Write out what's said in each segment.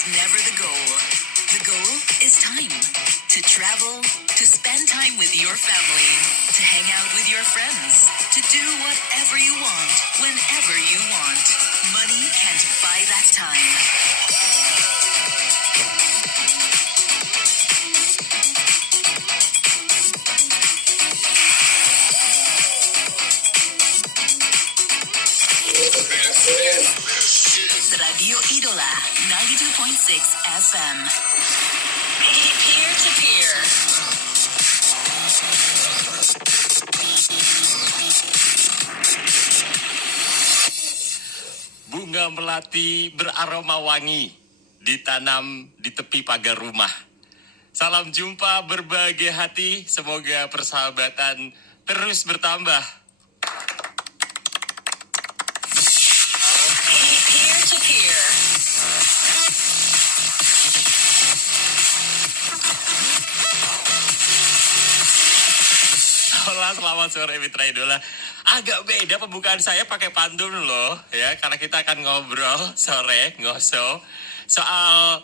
is never the goal. The goal is time. To travel, to spend time with your family, to hang out with your friends, to do whatever you want, whenever you want. Money can't buy that time. Radio Idola 92.6 FM. Peer to peer. Bunga melati beraroma wangi ditanam di tepi pagar rumah. Salam jumpa berbagai hati, semoga persahabatan terus bertambah. Peer to peer. Hola, selamat sore Mitra Idola. Agak beda pembukaan saya pakai pantun loh ya, karena kita akan ngobrol sore ngoso soal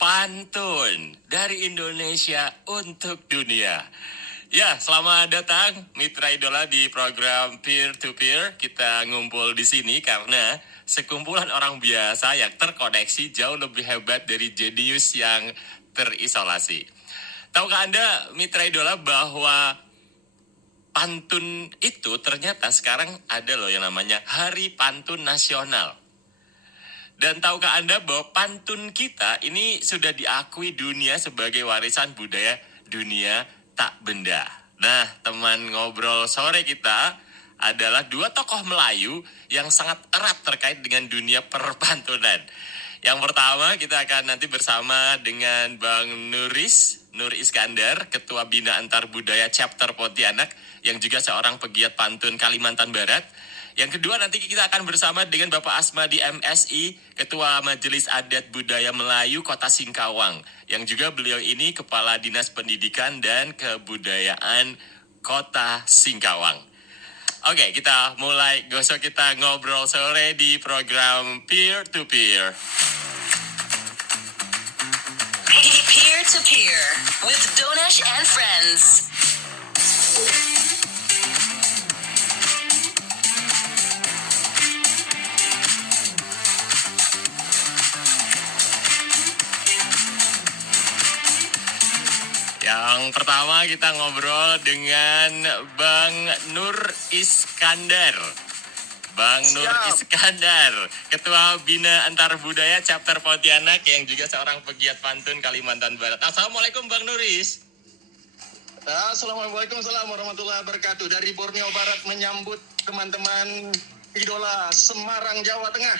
pantun dari Indonesia untuk dunia. Ya, selamat datang Mitra Idola di program Peer to Peer. Kita ngumpul di sini karena sekumpulan orang biasa yang terkoneksi jauh lebih hebat dari jenius yang terisolasi. Tahukah Anda Mitra Idola bahwa pantun itu ternyata sekarang ada loh yang namanya Hari Pantun Nasional. Dan tahukah Anda bahwa pantun kita ini sudah diakui dunia sebagai warisan budaya dunia tak benda. Nah, teman ngobrol sore kita adalah dua tokoh Melayu yang sangat erat terkait dengan dunia perpantunan. Yang pertama kita akan nanti bersama dengan Bang Nur Iskandar, Ketua Bina Antar Budaya Chapter Pontianak, yang juga seorang pegiat pantun Kalimantan Barat. Yang kedua nanti kita akan bersama dengan Bapak Asmadi MSI, Ketua Majelis Adat Budaya Melayu Kota Singkawang, yang juga beliau ini Kepala Dinas Pendidikan dan Kebudayaan Kota Singkawang. Oke, kita mulai gosok, kita ngobrol sore di program Peer to Peer. Peer to peer with Donash and friends. Yang pertama kita ngobrol dengan Bang Nur Iskandar. Bang Nur Iskandar, Ketua Bina Antar Budaya Chapter Pontianak, yang juga seorang pegiat pantun Kalimantan Barat. Assalamualaikum Bang Nuris. Assalamualaikum warahmatullahi wabarakatuh. Dari Borneo Barat menyambut teman-teman Idola Semarang, Jawa Tengah.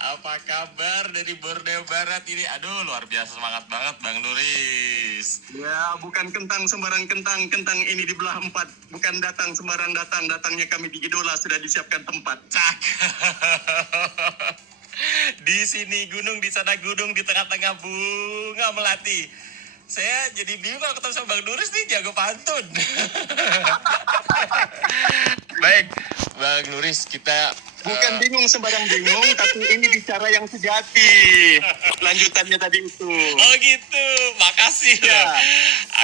Apa kabar dari Borneo Barat ini? Aduh, luar biasa semangat banget Bang Nuris. Ya, bukan kentang sembarang kentang. Kentang ini dibelah 4. Bukan datang sembarang datang. Datangnya kami di Idola, sudah disiapkan tempat. Di sini gunung, di sana gunung, di tengah-tengah bunga melati. Saya jadi bingung kalau ketemu sama Bang Nuris nih, jago pantun. Baik, Bang Nuris, kita bukan bingung sembarang bingung, tapi ini bicara yang sejati. Lanjutannya tadi itu. Oh gitu, makasih ya.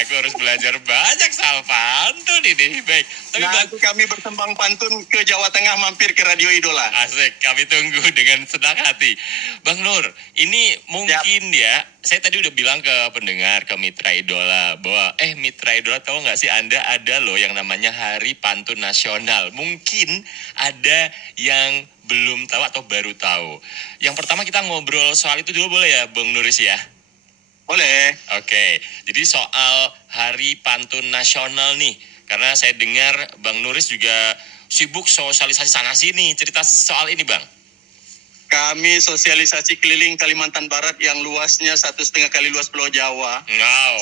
Aku harus belajar banyak soal pantun ini. Baik, tapi nanti kami bersembang pantun ke Jawa Tengah, mampir ke Radio Idola. Asik, kami tunggu dengan senang hati. Bang Nur, ini mungkin ya, saya tadi udah bilang ke pendengar, ke Mitra Idola, bahwa Mitra Idola tahu nggak sih Anda ada loh yang namanya Hari Pantun Nasional. Mungkin ada yang belum tahu atau baru tahu. Yang pertama kita ngobrol soal itu dulu boleh ya Bang Nuris ya? Boleh. Oke, jadi soal Hari Pantun Nasional nih, karena saya dengar Bang Nuris juga sibuk sosialisasi sana-sini. Cerita soal ini Bang. Kami sosialisasi keliling Kalimantan Barat yang luasnya 1,5 kali luas Pulau Jawa. Wow.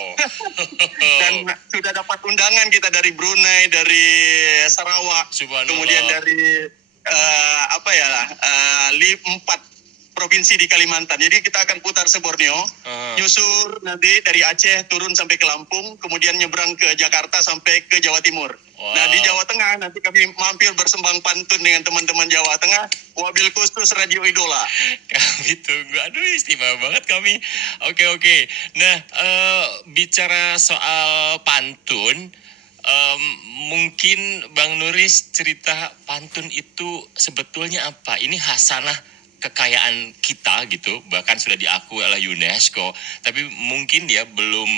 Dan sudah dapat undangan kita dari Brunei, dari Sarawak, kemudian dari 4 provinsi di Kalimantan. Jadi kita akan putar se-Borneo, nyusur nanti dari Aceh turun sampai ke Lampung, kemudian nyebrang ke Jakarta sampai ke Jawa Timur. Wow. Nah di Jawa Tengah nanti kami mampir bersembang pantun dengan teman-teman Jawa Tengah, wabil khusus Radio Idola. Kami tunggu. Aduh, istimewa banget kami. Oke. Nah, bicara soal pantun, mungkin Bang Nuris cerita pantun itu sebetulnya apa? Ini hasanah kekayaan kita gitu, bahkan sudah diakui oleh UNESCO. Tapi mungkin ya belum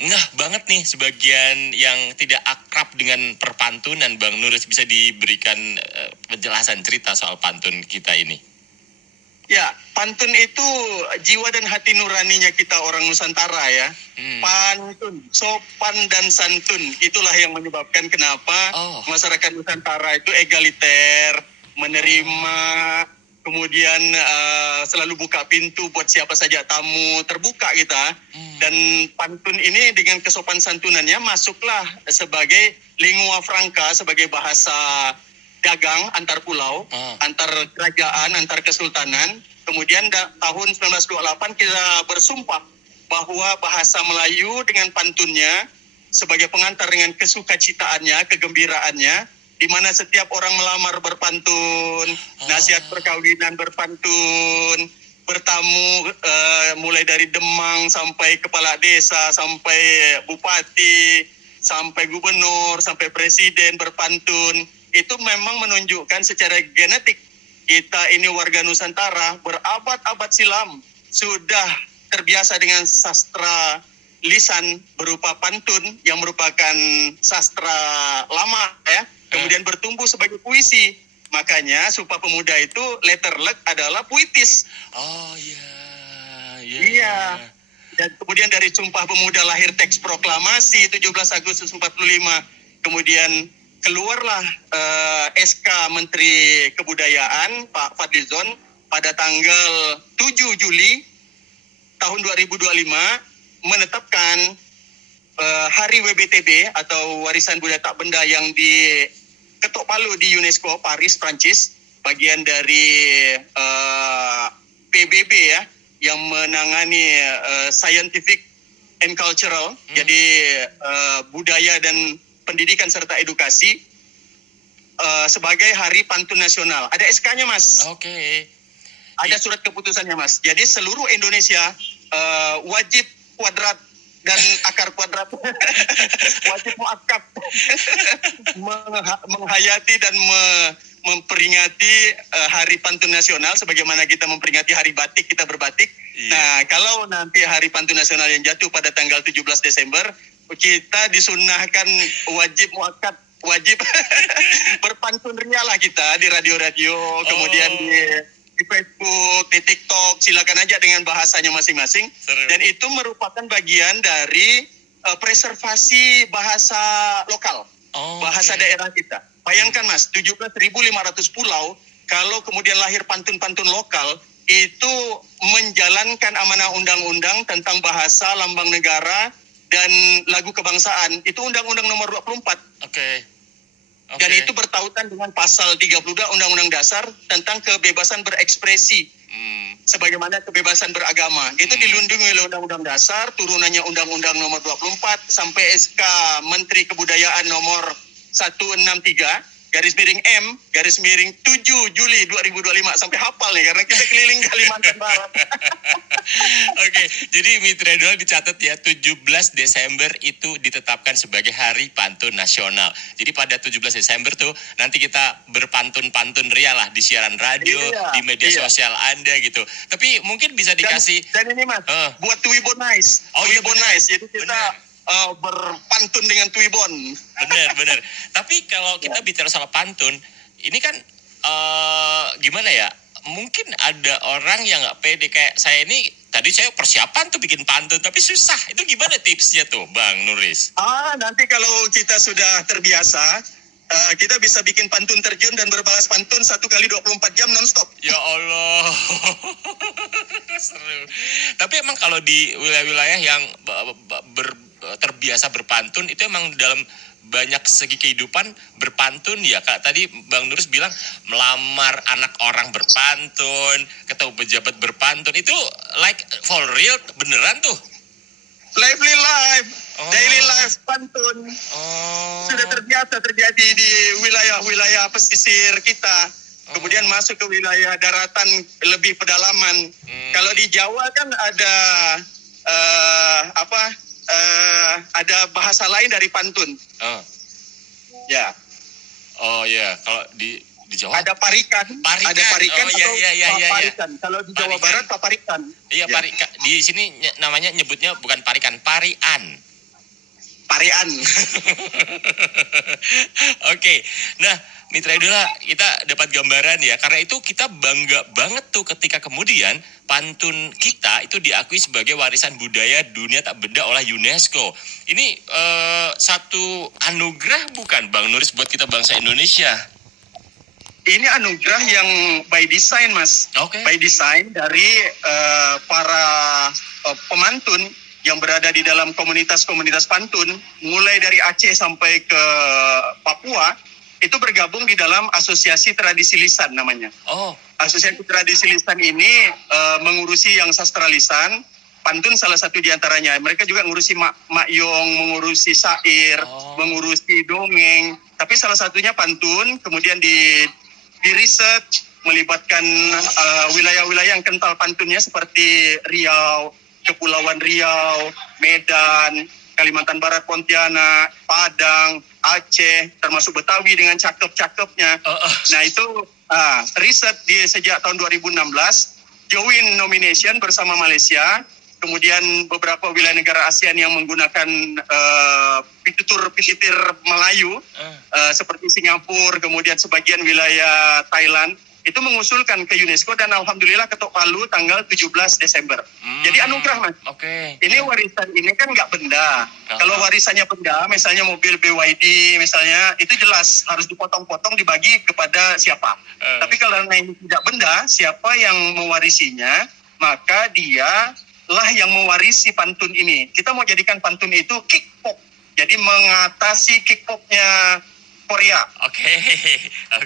ngeh banget nih sebagian yang tidak akrab dengan perpantunan. Bang Nuris bisa diberikan penjelasan cerita soal pantun kita ini? Ya, pantun itu jiwa dan hati nuraninya kita orang Nusantara ya. Pantun, sopan dan santun, itulah yang menyebabkan kenapa masyarakat Nusantara itu egaliter, menerima, kemudian selalu buka pintu buat siapa saja tamu, terbuka kita. Dan pantun ini dengan kesopan santunannya masuklah sebagai lingua franca, sebagai bahasa dagang antar pulau, antar kerajaan, antar kesultanan. Kemudian tahun 1928 kita bersumpah bahwa bahasa Melayu dengan pantunnya sebagai pengantar dengan kesukacitaannya, kegembiraannya, di mana setiap orang melamar berpantun, nasihat perkawinan berpantun, bertamu mulai dari Demang sampai kepala desa, sampai bupati, sampai gubernur, sampai presiden berpantun. Itu memang menunjukkan secara genetik kita ini warga Nusantara berabad-abad silam sudah terbiasa dengan sastra lisan berupa pantun yang merupakan sastra lama ya. Kemudian bertumbuh sebagai puisi. Makanya Sumpah Pemuda itu letter luck adalah puitis. Oh iya. Iya. Dan kemudian dari Sumpah Pemuda lahir teks proklamasi 17 Agustus 45. Kemudian keluarlah SK Menteri Kebudayaan Pak Fadlizon pada tanggal 7 Juli tahun 2025 menetapkan Hari WBTB atau Warisan Budaya Tak Benda yang diketok palu di UNESCO Paris, Prancis, bagian dari PBB ya, yang menangani scientific and cultural, jadi budaya dan pendidikan serta edukasi sebagai Hari Pantun Nasional. Ada SK-nya, Mas. Oke. Ada surat keputusannya, Mas. Jadi seluruh Indonesia wajib kuadrat dan akar kuadrat wajib muakkad menghayati dan memperingati Hari Pantun Nasional sebagaimana kita memperingati Hari Batik, kita berbatik. Iya. Nah, kalau nanti Hari Pantun Nasional yang jatuh pada tanggal 17 Desember, kita disunahkan wajib muakkad, wajib berpantun ria lah kita di radio-radio, kemudian di Facebook, di TikTok, silakan aja dengan bahasanya masing-masing. Seru. Dan itu merupakan bagian dari preservasi bahasa lokal, bahasa daerah kita. Bayangkan Mas, 17.500 pulau, kalau kemudian lahir pantun-pantun lokal, itu menjalankan amanah undang-undang tentang bahasa, lambang negara, dan lagu kebangsaan. Itu Undang-Undang Nomor 24. Oke. Dan itu bertautan dengan pasal 32 Undang-Undang Dasar tentang kebebasan berekspresi. Sebagaimana kebebasan beragama. Itu dilindungi oleh Undang-Undang Dasar, turunannya Undang-Undang Nomor 24 sampai SK Menteri Kebudayaan Nomor 163 _M_7 Juli 2025 sampai hafal nih karena kita keliling Kalimantan Barat. Oke, jadi Mitra Idola dicatat ya, 17 Desember itu ditetapkan sebagai Hari Pantun Nasional. Jadi pada 17 Desember tuh nanti kita berpantun-pantun ria lah di siaran radio, di media sosial Anda gitu. Tapi mungkin bisa dikasih dan ini Mas, buat Tuibonais. Tuibonais. Jadi kita berpantun dengan Tuibon. Benar. Tapi kalau kita bicara soal pantun, ini kan gimana ya? Mungkin ada orang yang nggak pede kayak saya ini. Tadi saya persiapan tuh bikin pantun, tapi susah. Itu gimana tipsnya tuh, Bang Nuris? Nanti kalau kita sudah terbiasa, kita bisa bikin pantun terjun dan berbalas pantun 1 kali 24 jam non-stop. Ya Allah. Seru. Tapi emang kalau di wilayah-wilayah yang terbiasa berpantun, itu emang dalam banyak segi kehidupan berpantun ya Kak. Tadi Bang Nurus bilang melamar anak orang berpantun, ketemu pejabat berpantun. Itu like for real beneran tuh? Lively life, daily life pantun. Sudah terbiasa terjadi di wilayah-wilayah pesisir kita. Kemudian masuk ke wilayah daratan lebih pedalaman. Kalau di Jawa kan ada ada bahasa lain dari pantun. Ya. Oh ya, kalau di Jawa ada parikan. Ada parikan atau paparikan. Kalau di Jawa Barat paparikan. Iya, parikan. Di sini namanya nyebutnya bukan parikan, parian. Oke. Nah, Mitra Idola, kita dapat gambaran ya. Karena itu kita bangga banget tuh ketika kemudian pantun kita itu diakui sebagai warisan budaya dunia tak benda oleh UNESCO. Ini satu anugerah bukan Bang Nurus buat kita bangsa Indonesia? Ini anugerah yang by design, Mas. Okay. By design dari para pemantun yang berada di dalam komunitas-komunitas pantun, mulai dari Aceh sampai ke Papua, itu bergabung di dalam Asosiasi Tradisi Lisan namanya. Asosiasi Tradisi Lisan ini mengurusi yang sastra lisan, pantun salah satu di antaranya. Mereka juga mengurusi makyong, mengurusi syair, mengurusi dongeng. Tapi salah satunya pantun, kemudian di research, melibatkan wilayah-wilayah yang kental pantunnya seperti Riau, Kepulauan Riau, Medan, Kalimantan Barat, Pontianak, Padang, Aceh, termasuk Betawi dengan cakep-cakepnya. Nah itu riset sejak tahun 2016, join nomination bersama Malaysia, kemudian beberapa wilayah negara ASEAN yang menggunakan pititir Melayu, seperti Singapura, kemudian sebagian wilayah Thailand, itu mengusulkan ke UNESCO dan alhamdulillah ketok palu tanggal 17 Desember. Jadi anugerah, Mas. Ini warisan ini kan nggak benda. Kalau warisannya benda, misalnya mobil BYD misalnya, itu jelas harus dipotong-potong dibagi kepada siapa. Tapi kalau ini tidak benda, siapa yang mewarisinya, maka dia lah yang mewarisi pantun ini. Kita mau jadikan pantun itu kickpop. Jadi mengatasi kickpopnya Korea.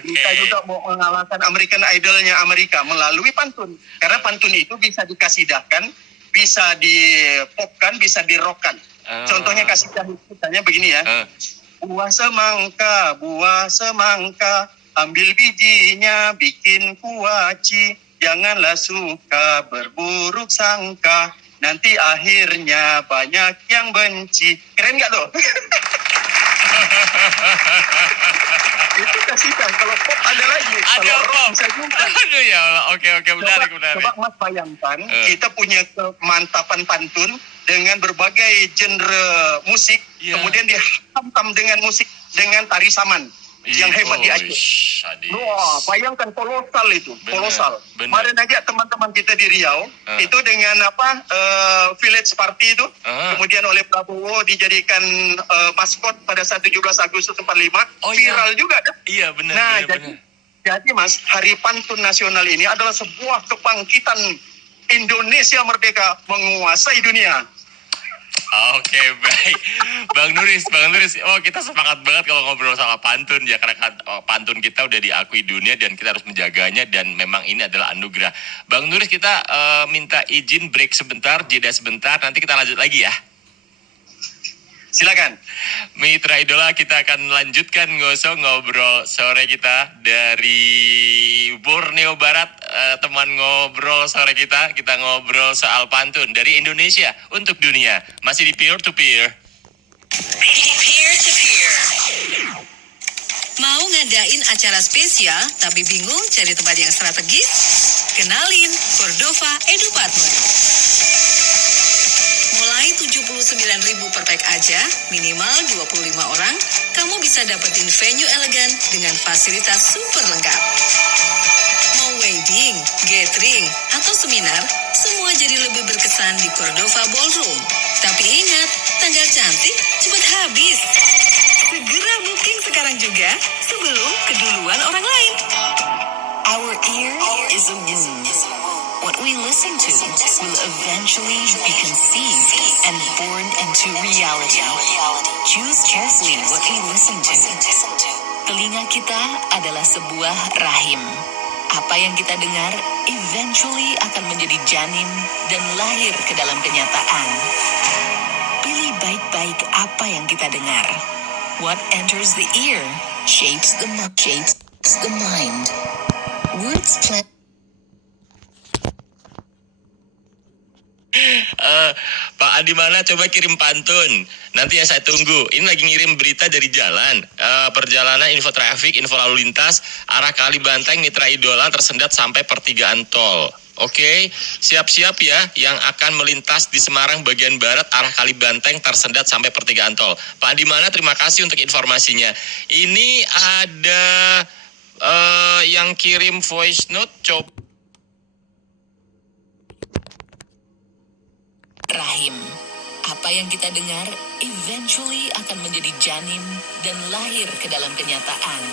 Kita juga mau mengalahkan American Idol-nya Amerika melalui pantun. Karena pantun itu bisa dikasidahkan, bisa dipopkan, bisa dirokkan. Contohnya kasidah misalnya begini ya. Buah semangka, ambil bijinya, bikin kuaci. Janganlah suka berburuk sangka, nanti akhirnya banyak yang benci. Keren nggak tuh? Itu kasihan. Kalau pop ada lagi. Ada pop. Bisa juga. Aduh ya Allah. Oke, menarik. Coba Mas bayangkan, kita punya kemantapan pantun dengan berbagai genre musik, kemudian dihantam dengan musik dengan tari saman yang hebat di Aceh. Wah, bayangkan kolosal itu, kolosal. Kemarin aja teman-teman kita di Riau itu dengan village party itu, kemudian oleh Prabowo dijadikan maskot pada saat 17 Agustus 45, viral juga kan? Iya benar. Nah, jadi Mas, Hari Pantun Nasional ini adalah sebuah kebangkitan Indonesia merdeka menguasai dunia. Oke, baik. Bang Nurus. Oh, kita semangat banget kalau ngobrol sama pantun ya, karena pantun kita udah diakui dunia dan kita harus menjaganya dan memang ini adalah anugerah. Bang Nurus, kita minta izin break sebentar, jeda sebentar, nanti kita lanjut lagi ya. Silakan. Mitra Idola, kita akan lanjutkan ngobrol sore kita dari Borneo Barat. Teman ngobrol sore kita ngobrol soal pantun dari Indonesia untuk dunia. Masih di Peer to Peer. Peer to Peer. Mau ngadain acara spesial tapi bingung cari tempat yang strategis? Kenalin Cordova Edupartment. Mulai 79.000 per pack aja, minimal 25 orang, kamu bisa dapetin venue elegan dengan fasilitas super lengkap. Mau wedding, gathering, atau seminar, semua jadi lebih berkesan di Cordova Ballroom. Tapi ingat, tanggal cantik cepat habis. Segera booking sekarang juga, sebelum keduluan orang lain. Our ear is a wound. What we listen to will eventually be conceived and born into reality. Choose carefully what we listen to. Telinga kita adalah sebuah rahim. Apa yang kita dengar eventually akan menjadi janin dan lahir ke dalam kenyataan. Pilih baik-baik apa yang kita dengar. What enters the ear shapes the mind. Words plant. Pak Adi mana coba kirim pantun. Nanti ya saya tunggu. Ini lagi ngirim berita dari jalan. Perjalanan info traffic, info lalu lintas arah Kali Banteng Mitra Idola tersendat sampai pertigaan tol. Oke, siap-siap ya yang akan melintas di Semarang bagian barat arah Kali Banteng tersendat sampai pertigaan tol. Pak Adi mana terima kasih untuk informasinya. Ini ada yang kirim voice note coba. Rahim. Apa yang kita dengar eventually akan menjadi janin dan lahir ke dalam kenyataan.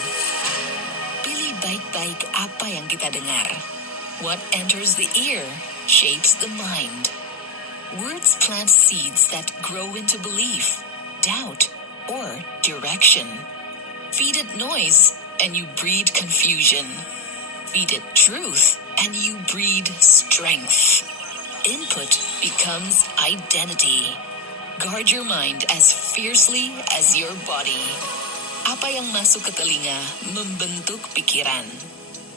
Pilih baik-baik apa yang kita dengar. What enters the ear shapes the mind. Words plant seeds that grow into belief, doubt, or direction. Feed it noise and you breed confusion. Feed it truth and you breed strength. Input becomes identity. Guard your mind as fiercely as your body. Apa yang masuk ke telinga membentuk pikiran.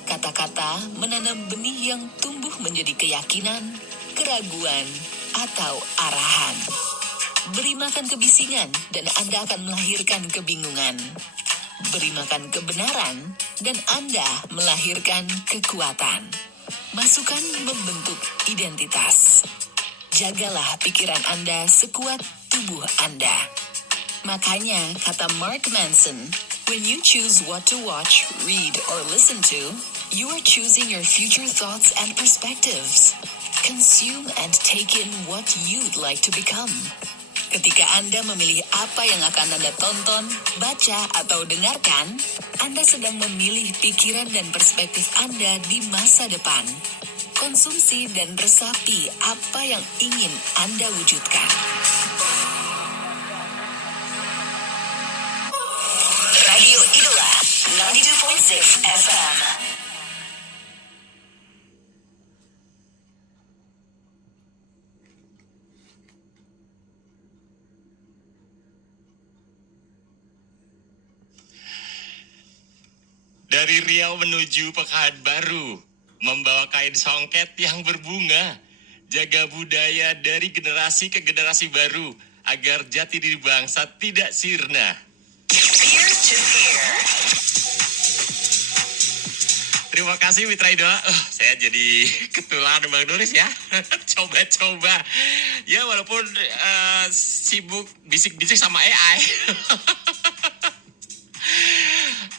Kata-kata menanam benih yang tumbuh menjadi keyakinan, keraguan, atau arahan. Beri makan kebisingan dan Anda akan melahirkan kebingungan. Beri makan kebenaran dan Anda melahirkan kekuatan. Masukan membentuk identitas. Jagalah pikiran Anda sekuat tubuh Anda. Makanya kata Mark Manson, when you choose what to watch, read, or listen to, you are choosing your future thoughts and perspectives. Consume and take in what you'd like to become. Ketika Anda memilih apa yang akan Anda tonton, baca, atau dengarkan, Anda sedang memilih pikiran dan perspektif Anda di masa depan. Konsumsi dan resapi apa yang ingin Anda wujudkan. Radio Idola 92.6 FM. Dari Riau menuju Pekanbaru, membawa kain songket yang berbunga, jaga budaya dari generasi ke generasi baru, agar jati diri bangsa tidak sirna. Peer to peer. Terima kasih Mitra Idola. Saya jadi ketularan Bang Nuris ya. Coba-coba. Ya walaupun sibuk bisik-bisik sama AI.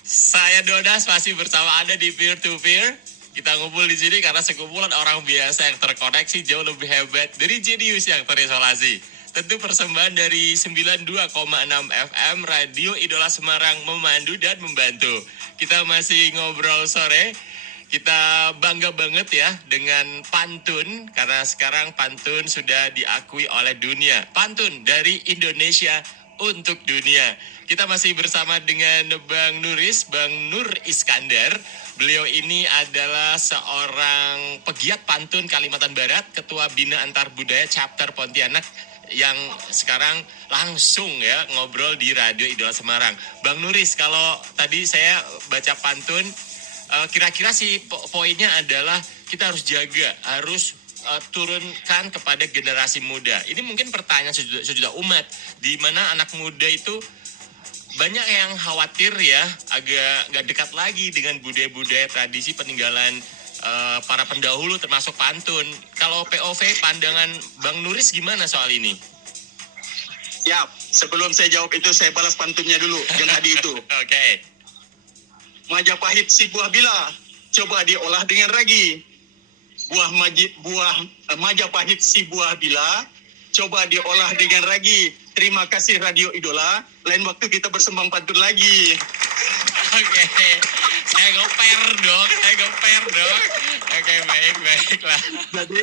Saya Donas masih bersama Anda di Peer to Peer. Kita ngumpul di sini karena sekumpulan orang biasa yang terkoneksi jauh lebih hebat dari jenius yang terisolasi. Tentu persembahan dari 92,6 FM Radio Idola Semarang memandu dan membantu. Kita masih ngobrol sore. Kita bangga banget ya dengan pantun karena sekarang pantun sudah diakui oleh dunia. Pantun dari Indonesia untuk dunia. Kita masih bersama dengan Bang Nuris, Bang Nur Iskandar. Beliau ini adalah seorang pegiat pantun Kalimantan Barat, Ketua Bina Antar Budaya Chapter Pontianak yang sekarang langsung ya ngobrol di Radio Idola Semarang. Bang Nuris, kalau tadi saya baca pantun, kira-kira sih poinnya adalah kita harus jaga, harus turunkan kepada generasi muda. Ini mungkin pertanyaan sejuta umat, di mana anak muda itu banyak yang khawatir ya, agak gak dekat lagi dengan budaya-budaya tradisi peninggalan para pendahulu termasuk pantun. Kalau POV pandangan Bang Nuris gimana soal ini? Ya, sebelum saya jawab itu saya balas pantunnya dulu yang tadi itu. Oke. Majapahit si buah bila, coba diolah dengan ragi. Majapahit si buah bila, coba diolah dengan ragi. Terima kasih Radio Idola. Lain waktu kita bersembang pantun lagi. Oke. Saya goper dong. Oke, baiklah. Jadi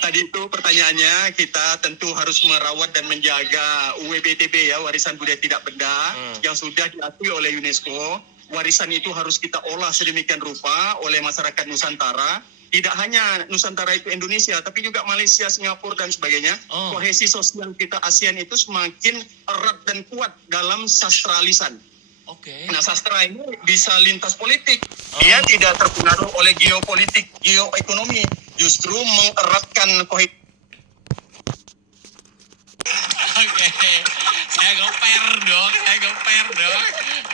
tadi itu pertanyaannya, kita tentu harus merawat dan menjaga UWBTB ya, warisan budaya tidak benda yang sudah diakui oleh UNESCO. Warisan itu harus kita olah sedemikian rupa oleh masyarakat Nusantara. Tidak hanya Nusantara itu Indonesia, tapi juga Malaysia, Singapura dan sebagainya. Kohesi sosial kita ASEAN itu semakin erat dan kuat dalam sastra lisan. Nah, sastra ini bisa lintas politik. Dia tidak terpengaruh oleh geopolitik, geoekonomi. Justru mengeratkan kohesi. Oke, saya goper dong.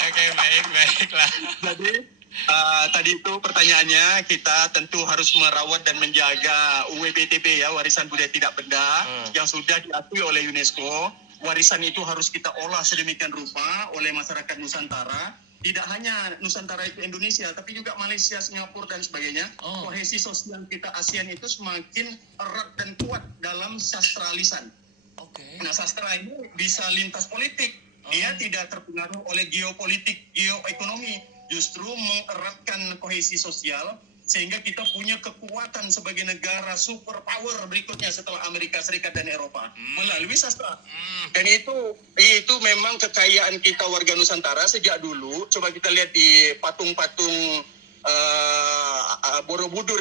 Oke, baiklah. Jadi tadi itu pertanyaannya, kita tentu harus merawat dan menjaga UWBTB ya, warisan budaya tidak benda yang sudah diakui oleh UNESCO. Warisan itu harus kita olah sedemikian rupa oleh masyarakat Nusantara. Tidak hanya Nusantara itu Indonesia, tapi juga Malaysia, Singapura dan sebagainya. Kohesi sosial kita ASEAN itu semakin erat dan kuat dalam sastra lisan. Nah, sastra ini bisa lintas politik. Dia tidak terpengaruh oleh geopolitik, geoekonomi. Justru mengeratkan kohesi sosial sehingga kita punya kekuatan sebagai negara superpower berikutnya setelah Amerika Serikat dan Eropa melalui sastra. Dan itu memang kekayaan kita warga Nusantara sejak dulu. Coba kita lihat di patung-patung Borobudur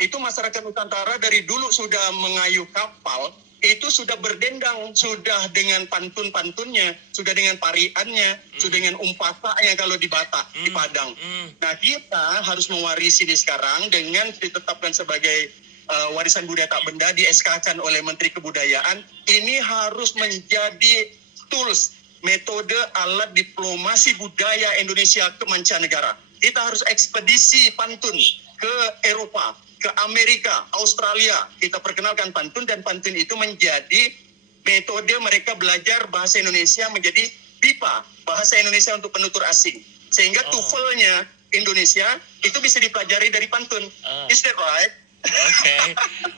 itu masyarakat Nusantara dari dulu sudah mengayuh kapal, itu sudah berdendang, sudah dengan pantun-pantunnya, sudah dengan pariannya, sudah dengan umpasanya kalau di Batak, di Padang. Nah, kita harus mewarisi ini sekarang dengan ditetapkan sebagai warisan budaya tak benda, di SK-kan oleh Menteri Kebudayaan. Ini harus menjadi tools, metode, alat diplomasi budaya Indonesia ke mancanegara. Kita harus ekspedisi pantun ke Eropa, ke Amerika, Australia. Kita perkenalkan pantun, dan pantun itu menjadi metode mereka belajar bahasa Indonesia, menjadi BIPA, bahasa Indonesia untuk penutur asing. Sehingga TOEFL-nya Indonesia itu bisa dipelajari dari pantun. Is that right?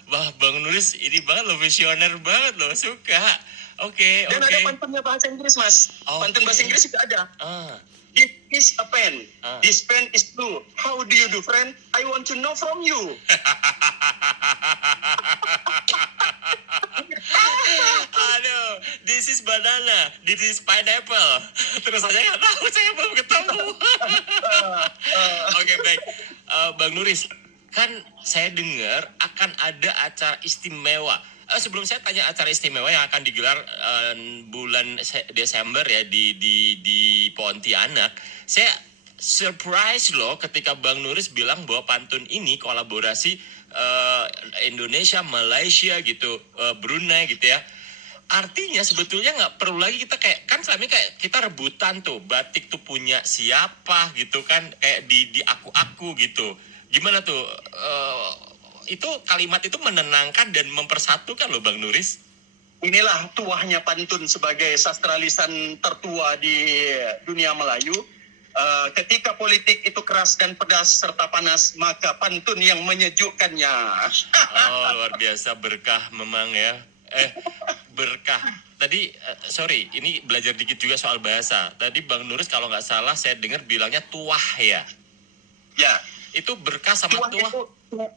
Wah, Bang Nuris ini banget loh, visioner banget loh, suka. Dan ada pantunnya bahasa Inggris, Mas. Pantun bahasa Inggris juga ada. This is a pen. This pen is blue. How do you do, friend? I want to know from you. Aduh, this is banana, this is pineapple. Terus saya nggak tahu, saya belum ketemu. Oke, baik. Bang Nuris, kan saya dengar akan ada acara istimewa. Sebelum saya tanya acara istimewa yang akan digelar bulan Desember ya di Pontianak, saya surprise loh ketika Bang Nuris bilang bahwa pantun ini kolaborasi Indonesia, Malaysia gitu, Brunei gitu ya. Artinya sebetulnya nggak perlu lagi kita kan selama ini kayak kita rebutan tuh, batik tuh punya siapa gitu kan, kayak di aku gitu. Gimana tuh? Itu kalimat itu menenangkan dan mempersatukan loh, Bang Nuris. Inilah tuahnya pantun sebagai sastra lisan tertua di dunia Melayu. Ketika politik itu keras dan pedas serta panas, maka pantun yang menyejukkannya. Luar biasa, berkah memang ya. Berkah. Tadi, sorry, ini belajar dikit juga soal bahasa. Tadi Bang Nuris kalau nggak salah saya dengar bilangnya tuah ya. Ya. Itu berkah sama tuah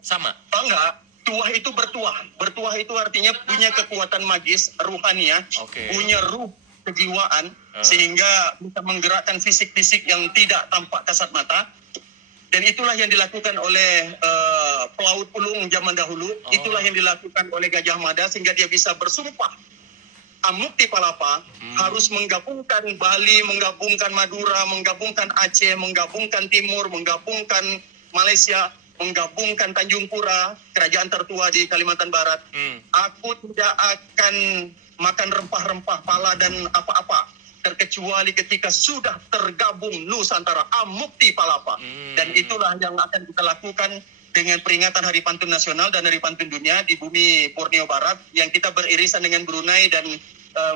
sama? Enggak, tuah itu bertuah. Bertuah itu artinya punya kekuatan magis, ruhani ya. Punya ruh kejiwaan, sehingga bisa menggerakkan fisik-fisik yang tidak tampak kasat mata. Dan itulah yang dilakukan oleh pelaut ulung zaman dahulu. Itulah yang dilakukan oleh Gajah Mada, sehingga dia bisa bersumpah Amukti Palapa harus menggabungkan Bali, menggabungkan Madura, menggabungkan Aceh, menggabungkan Timur, menggabungkan Malaysia, menggabungkan Tanjung Pura, kerajaan tertua di Kalimantan Barat. Aku tidak akan makan rempah-rempah pala dan apa-apa, terkecuali ketika sudah tergabung Nusantara, Amukti Palapa. Dan itulah yang akan kita lakukan dengan peringatan Hari Pantun Nasional dan Hari Pantun Dunia di bumi Borneo Barat, yang kita beririsan dengan Brunei dan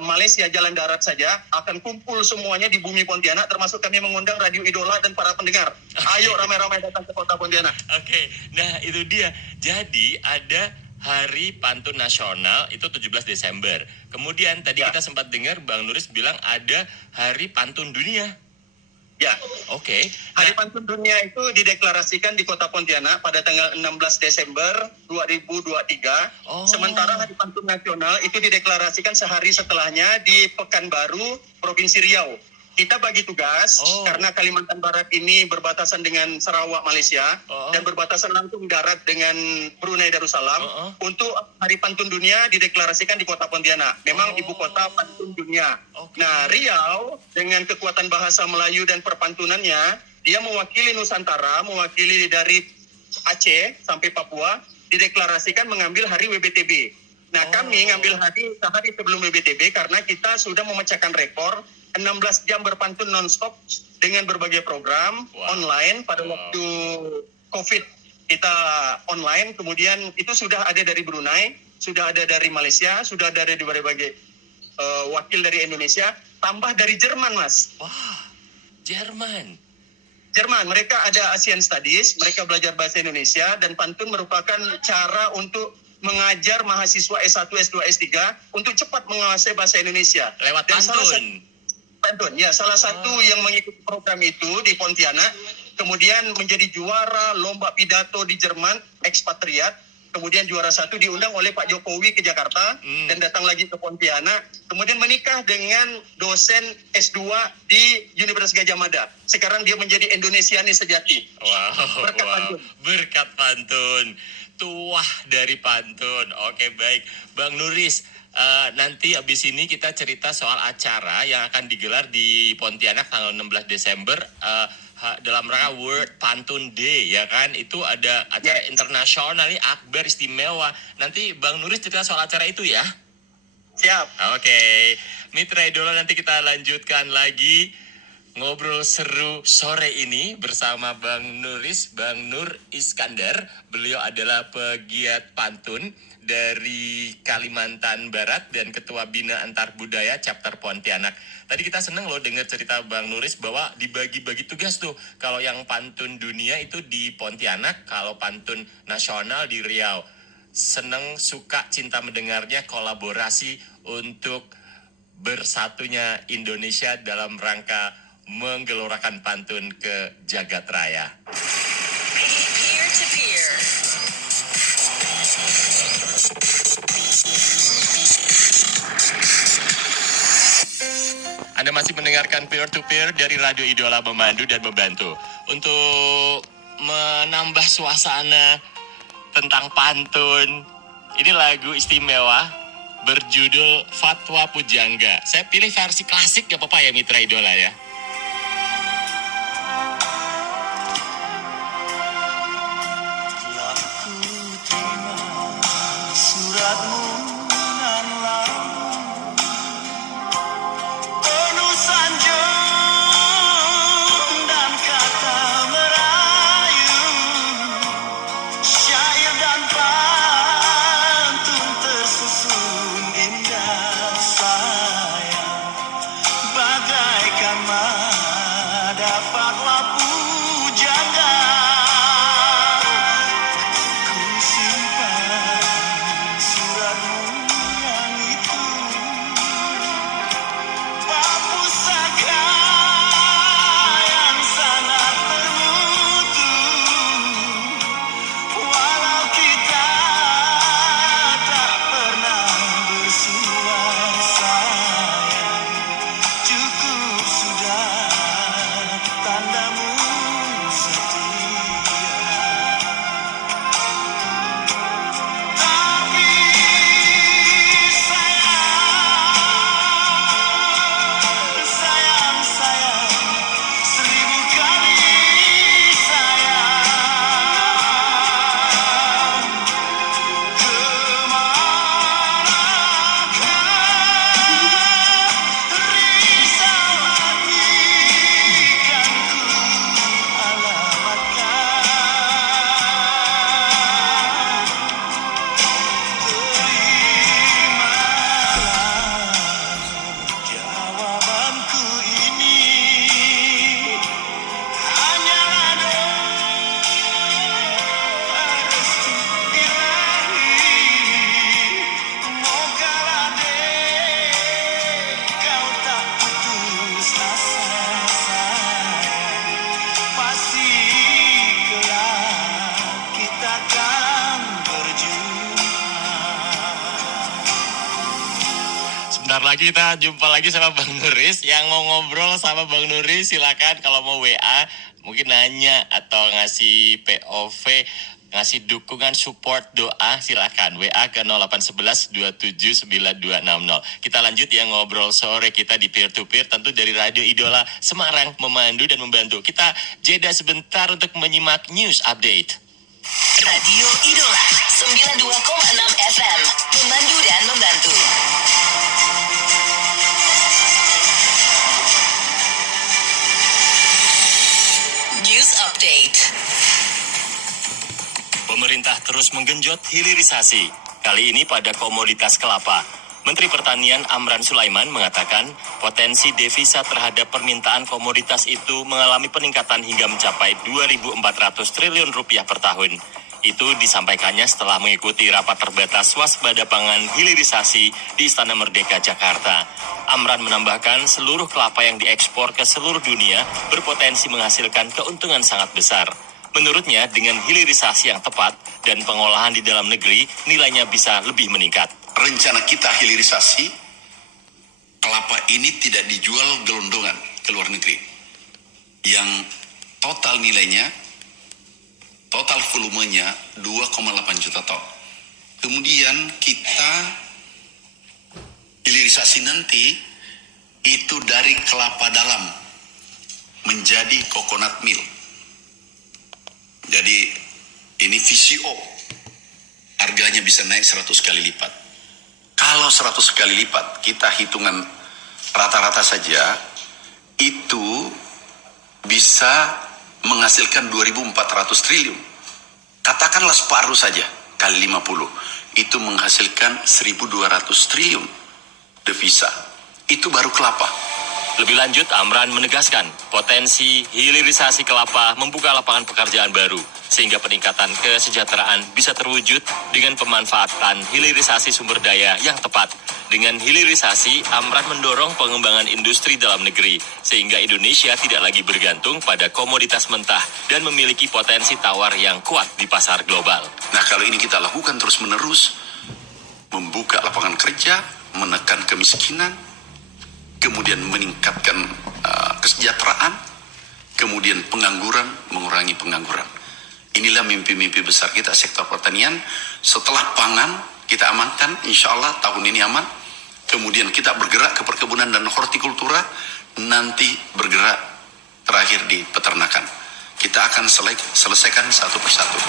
Malaysia jalan darat saja, akan kumpul semuanya di bumi Pontianak, termasuk kami mengundang Radio Idola dan para pendengar. Ayo ramai-ramai datang ke kota Pontianak. Nah itu dia. Jadi ada Hari Pantun Nasional itu 17 Desember. Kemudian tadi kita sempat dengar Bang Nuris bilang ada Hari Pantun Dunia. Ya, Oke. Hari Nah, Pantun Dunia itu dideklarasikan di Kota Pontianak pada tanggal 16 Desember 2023. Oh. Sementara Hari Pantun Nasional itu dideklarasikan sehari setelahnya di Pekanbaru, Provinsi Riau. Kita bagi tugas karena Kalimantan Barat ini berbatasan dengan Sarawak, Malaysia, dan berbatasan langsung darat dengan Brunei Darussalam. Untuk Hari Pantun Dunia dideklarasikan di Kota Pontianak. Memang ibu kota pantun dunia. Nah, Riau dengan kekuatan bahasa Melayu dan perpantunannya, dia mewakili Nusantara, mewakili dari Aceh sampai Papua, dideklarasikan mengambil hari WBTB. Nah, kami ngambil hari sehari sebelum WBTB karena kita sudah memecahkan rekor 16 jam berpantun non-stop dengan berbagai program online pada waktu COVID. Kita online, kemudian itu sudah ada dari Brunei, sudah ada dari Malaysia, sudah ada dari berbagai wakil dari Indonesia, tambah dari Jerman, Mas. wah, Jerman. Jerman, mereka ada Asian Studies, mereka belajar bahasa Indonesia, dan pantun merupakan cara untuk mengajar mahasiswa S1, S2, S3 untuk cepat menguasai bahasa Indonesia. Lewat Dan pantun. salah satu yang mengikuti program itu di Pontianak, kemudian menjadi juara lomba pidato di Jerman, ekspatriat, kemudian juara 1 diundang oleh Pak Jokowi ke Jakarta, dan datang lagi ke Pontianak, kemudian menikah dengan dosen S2 di Universitas Gadjah Mada. Sekarang dia menjadi Indonesianis sejati. Berkat pantun. Tuah dari pantun. Oke, baik. Bang Nuris, nanti abis ini kita cerita soal acara yang akan digelar di Pontianak tanggal 16 Desember dalam rangka World Pantun Day, ya kan? Itu ada acara internasional nih, akbar istimewa. Nanti Bang Nuris cerita soal acara itu ya. Siap. Oke. Mitra Idola, nanti kita lanjutkan lagi ngobrol seru sore ini bersama Bang Nuris, Bang Nur Iskandar. Beliau adalah pegiat pantun dari Kalimantan Barat dan Ketua Bina Antar Budaya Chapter Pontianak. Tadi kita seneng loh dengar cerita Bang Nuris bahwa dibagi-bagi tugas tuh. Kalau yang pantun dunia itu di Pontianak, kalau pantun nasional di Riau. Seneng, suka, cinta mendengarnya, kolaborasi untuk bersatunya Indonesia dalam rangka menggelorakan pantun ke jagat raya. Peer to peer. Anda masih mendengarkan Peer to Peer dari Radio Idola, memandu dan membantu untuk menambah suasana tentang pantun. Ini lagu istimewa berjudul Fatwa Pujangga. Saya pilih versi klasik, gak apa-apa ya Mitra Idola ya. Suratmu nan lalu penuh sanjung dan kata merayu, syair dan pantun tersusun indah sayang, bagaikan Sebentar lagi kita jumpa lagi sama Bang Nuris. Yang mau ngobrol sama Bang Nuris silakan kalau mau WA, mungkin nanya atau ngasih POV, ngasih dukungan support doa, silakan WA ke 0811 27 9260. Kita lanjut ya ngobrol sore kita di peer to peer, tentu dari Radio Idola Semarang memandu dan membantu. Kita jeda sebentar untuk menyimak news update. Radio Idola 92,6 FM, memandu dan membantu. News Update. Pemerintah terus menggenjot hilirisasi. Kali ini pada komoditas kelapa. Menteri Pertanian Amran Sulaiman mengatakan potensi devisa terhadap permintaan komoditas itu mengalami peningkatan hingga mencapai 2.400 triliun rupiah per tahun. Itu disampaikannya setelah mengikuti rapat terbatas waspada pangan hilirisasi di Istana Merdeka, Jakarta. Amran menambahkan seluruh kelapa yang diekspor ke seluruh dunia berpotensi menghasilkan keuntungan sangat besar. Menurutnya, dengan hilirisasi yang tepat dan pengolahan di dalam negeri, nilainya bisa lebih meningkat. Rencana kita hilirisasi, kelapa ini tidak dijual gelondongan ke luar negeri. Yang total nilainya, total volumenya 2,8 juta ton. Kemudian kita hilirisasi nanti itu dari kelapa dalam menjadi coconut milk. Jadi ini VCO, harganya bisa naik 100 kali lipat. Kalau 100 kali lipat, kita hitungan rata-rata saja, itu bisa menghasilkan 2.400 triliun. Katakanlah separuh saja, kali 50. Itu menghasilkan 1.200 triliun devisa. Itu baru kelapa. Lebih lanjut, Amran menegaskan potensi hilirisasi kelapa membuka lapangan pekerjaan baru, sehingga peningkatan kesejahteraan bisa terwujud dengan pemanfaatan hilirisasi sumber daya yang tepat. Dengan hilirisasi, Amran mendorong pengembangan industri dalam negeri, sehingga Indonesia tidak lagi bergantung pada komoditas mentah dan memiliki potensi tawar yang kuat di pasar global. Nah, kalau ini kita lakukan terus-menerus, membuka lapangan kerja, menekan kemiskinan, kemudian meningkatkan kesejahteraan, kemudian pengangguran, mengurangi pengangguran. Inilah mimpi-mimpi besar kita sektor pertanian. Setelah pangan kita amankan, insya Allah tahun ini aman. Kemudian kita bergerak ke perkebunan dan hortikultura, nanti bergerak terakhir di peternakan. Kita akan selesaikan satu persatu.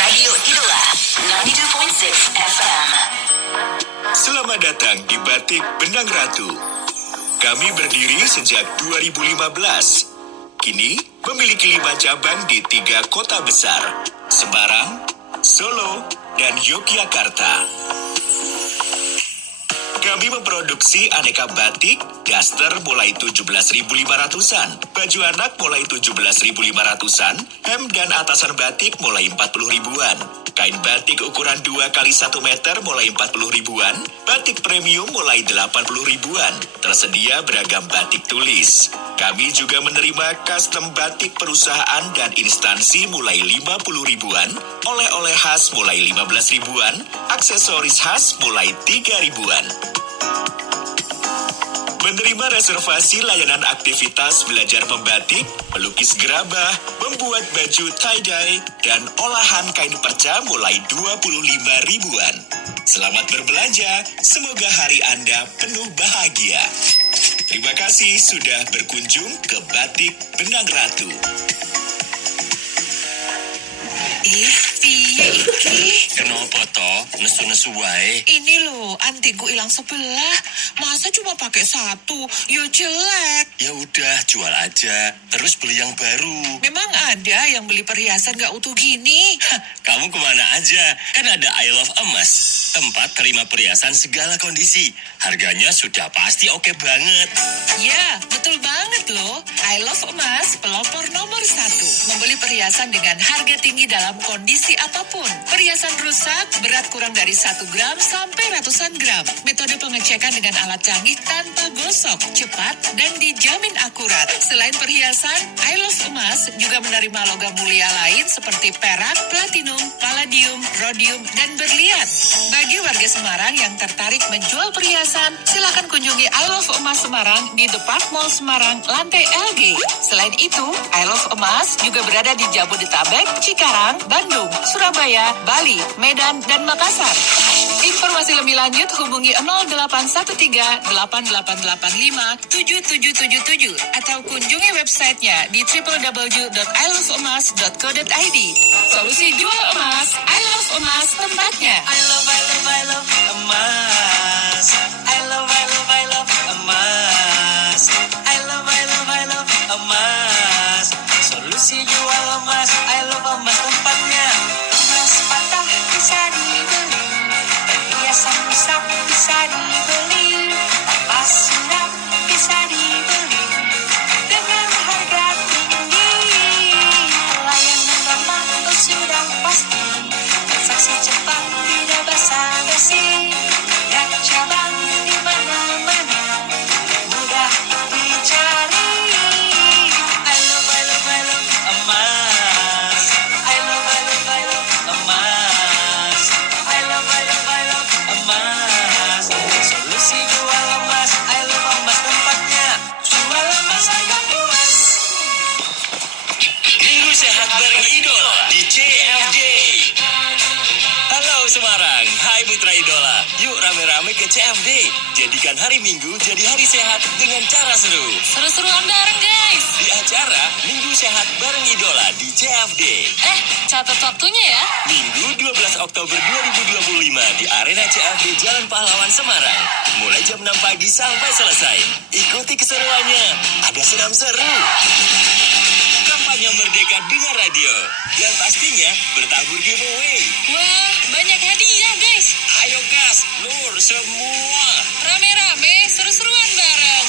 Radio Idola 92.6 FM. Selamat datang di Batik Benang Ratu. Kami berdiri sejak 2015. Kini memiliki 5 cabang di 3 kota besar, Semarang, Solo, dan Yogyakarta. Kami memproduksi aneka batik, daster mulai 17.500-an, baju anak mulai 17.500-an, hem dan atasan batik mulai 40 ribuan. Kain batik ukuran 2x1 meter mulai 40 ribuan, batik premium mulai 80 ribuan. Tersedia beragam batik tulis. Kami juga menerima custom batik perusahaan dan instansi mulai 50 ribuan, oleh-oleh khas mulai 15 ribuan, aksesoris khas mulai 3 ribuan. Menerima reservasi layanan aktivitas belajar membatik, melukis gerabah, membuat baju tie-dye, dan olahan kain perca mulai 25 ribuan. Selamat berbelanja, semoga hari Anda penuh bahagia. Terima kasih sudah berkunjung ke Batik Benang Ratu. Piye iki? Kenapa toh? Nesu-nesu wae. Ini loh, antingku hilang sebelah. Masa cuma pakai satu? Yo jelek. Ya udah, jual aja. Terus beli yang baru. Memang ada yang beli perhiasan gak utuh gini? Kamu kemana aja? Kan ada I Love Emas. Tempat terima perhiasan segala kondisi. Harganya sudah pasti oke banget. Ya, betul banget loh. I Love Emas, pelopor nomor 1. Membeli perhiasan dengan harga tinggi dalam kondisi apapun. Perhiasan rusak, berat kurang dari 1 gram sampai ratusan gram. Metode pengecekan dengan alat canggih tanpa gosok, cepat, dan dijamin akurat. Selain perhiasan, I Love Emas juga menerima logam mulia lain seperti perak, platinum, palladium, palladium, rhodium, dan berlian. Bagi warga Semarang yang tertarik menjual perhiasan, silakan kunjungi I Love Emas Semarang di The Park Mall Semarang, lantai LG. Selain itu, I Love Emas juga berada di Jabodetabek, Cikarang, Bandung, Surabaya, Bali, Medan, dan Makassar. Informasi lebih lanjut hubungi 0813 8885 7777 atau kunjungi websitenya di www.iloveemas.co.id. Solusi jual emas, I Love Emas tempatnya. I love emas. I love emas. I love emas. Solusi jual emas, I love emas tempatnya. Emas patah bisa dibeli, perhiasan rusak bisa dibeli, emas suram bisa dibeli dengan harga tinggi. Layanan ramah sudah pasti, transaksi cepat tidak basa-basi. Dan cabang di mana-mana, mudah dicari. I love emas. I love emas. I love emas. Solusi jual emas, I love emas tempatnya. Jual emas, I love emas. Minggu Sehat bareng Idola di CFD. Halo Semarang, hai Mitra Idola. Yuk rame-rame ke CFD. Jadikan hari Minggu jadi hari sehat dengan cara seru. Seru-seruan bareng guys. Di acara Minggu Sehat bareng Idola di CFD. Catat waktunya ya. Minggu 12 Oktober 2025 di Arena CFD Jalan Pahlawan Semarang. Mulai jam 6 pagi sampai selesai. Ikuti keseruannya. Ada senam seru. Kampanye Merdeka dengan radio. Dan pastinya bertabur giveaway. Wah, banyak hadiah guys. Ayo gas, lur semua. Rame-rame, seru-seruan bareng.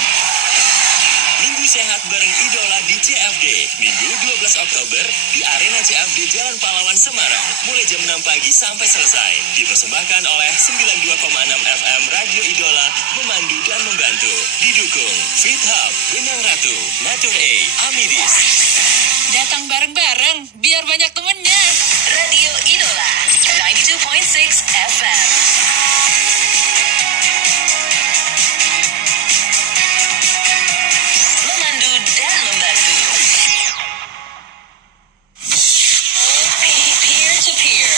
Minggu Sehat bareng Idola di CFD. Minggu 12 Oktober di Arena CFD Jalan Pahlawan Semarang. Mulai jam 6 pagi sampai selesai. Dipersembahkan oleh 92,6 FM Radio Idola, memandu dan membantu. Didukung Fit Hub, Benang Ratu, Nature A, Amidis. Datang bareng-bareng, biar banyak temennya. Radio Idola 92.6 FM. Memandu dan membantu. Peer to peer.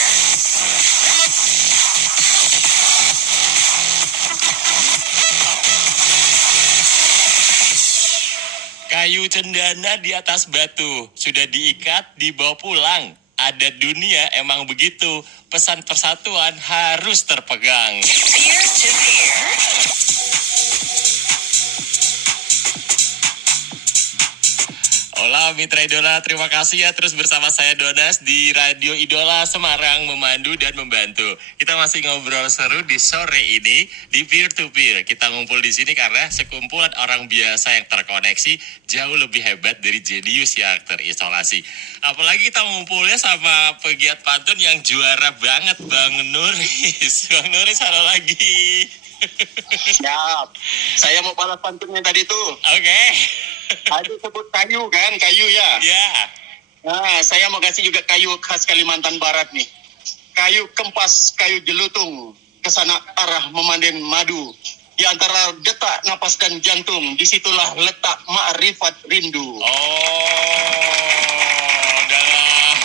Kayu cendana di atas batu, sudah diikat, dibawa pulang. Adat dunia emang begitu, pesan persatuan harus terpegang. Peer to peer. Hola Mitra Idola, terima kasih ya terus bersama saya Donas di Radio Idola Semarang, memandu dan membantu. Kita masih ngobrol seru di sore ini di Peer to Peer. Kita ngumpul di sini karena sekumpulan orang biasa yang terkoneksi jauh lebih hebat dari jenius yang terisolasi. Apalagi kita ngumpulnya sama pegiat pantun yang juara banget, Bang Nuris. Bang Nuris, halo lagi. Siap. Saya mau balas pantunnya tadi tuh. Oke. Tadi sebut kayu kan, kayu ya. Ya. Nah, saya mau kasih juga kayu khas Kalimantan Barat nih. Kayu kempas, kayu jelutung, kesana arah memanen madu. Di antara detak, napas dan jantung, disitulah letak ma'rifat rindu. Dalam.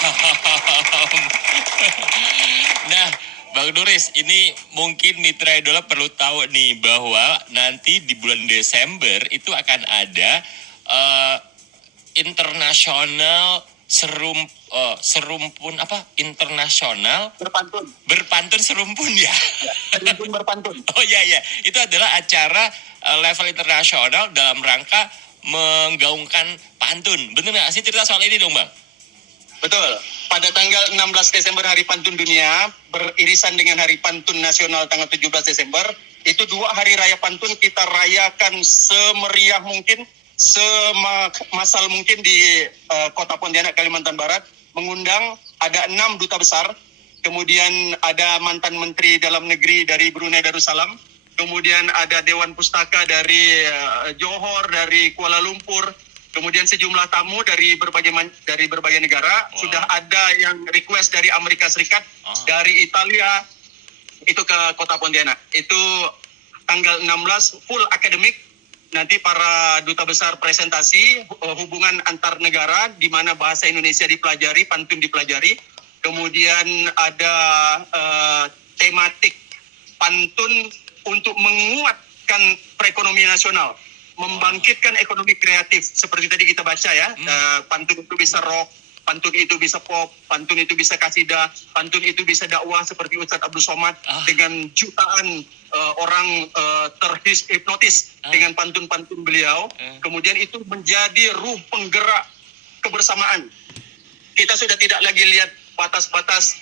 Nah, Bang Nuris, ini mungkin Mitra Idola perlu tahu nih bahwa nanti di bulan Desember itu akan ada internasional serumpun apa? Internasional berpantun serumpun ya. Serumpun berpantun. Oh iya, itu adalah acara level internasional dalam rangka menggaungkan pantun. Bener nggak sih cerita soal ini dong, Bang? Betul. Pada tanggal 16 Desember Hari Pantun Dunia, beririsan dengan Hari Pantun Nasional tanggal 17 Desember, itu 2 hari raya pantun kita rayakan semeriah mungkin, semasal mungkin di Kota Pontianak, Kalimantan Barat. Mengundang ada 6 duta besar, kemudian ada mantan Menteri Dalam Negeri dari Brunei Darussalam, kemudian ada Dewan Pustaka dari Johor, dari Kuala Lumpur, kemudian sejumlah tamu dari berbagai negara. Sudah ada yang request dari Amerika Serikat, dari Italia, itu ke Kota Pontianak. Itu tanggal 16 full akademik. Nanti para duta besar presentasi hubungan antar negara di mana bahasa Indonesia dipelajari, pantun dipelajari. Kemudian ada tematik pantun untuk menguatkan perekonomian nasional, membangkitkan ekonomi kreatif. Seperti tadi kita baca ya, pantun itu bisa rock, pantun itu bisa pop, pantun itu bisa kasidah, pantun itu bisa dakwah seperti Ustadz Abdul Somad dengan jutaan orang terhipnotis dengan pantun-pantun beliau. Kemudian itu menjadi ruh penggerak kebersamaan. Kita sudah tidak lagi lihat batas-batas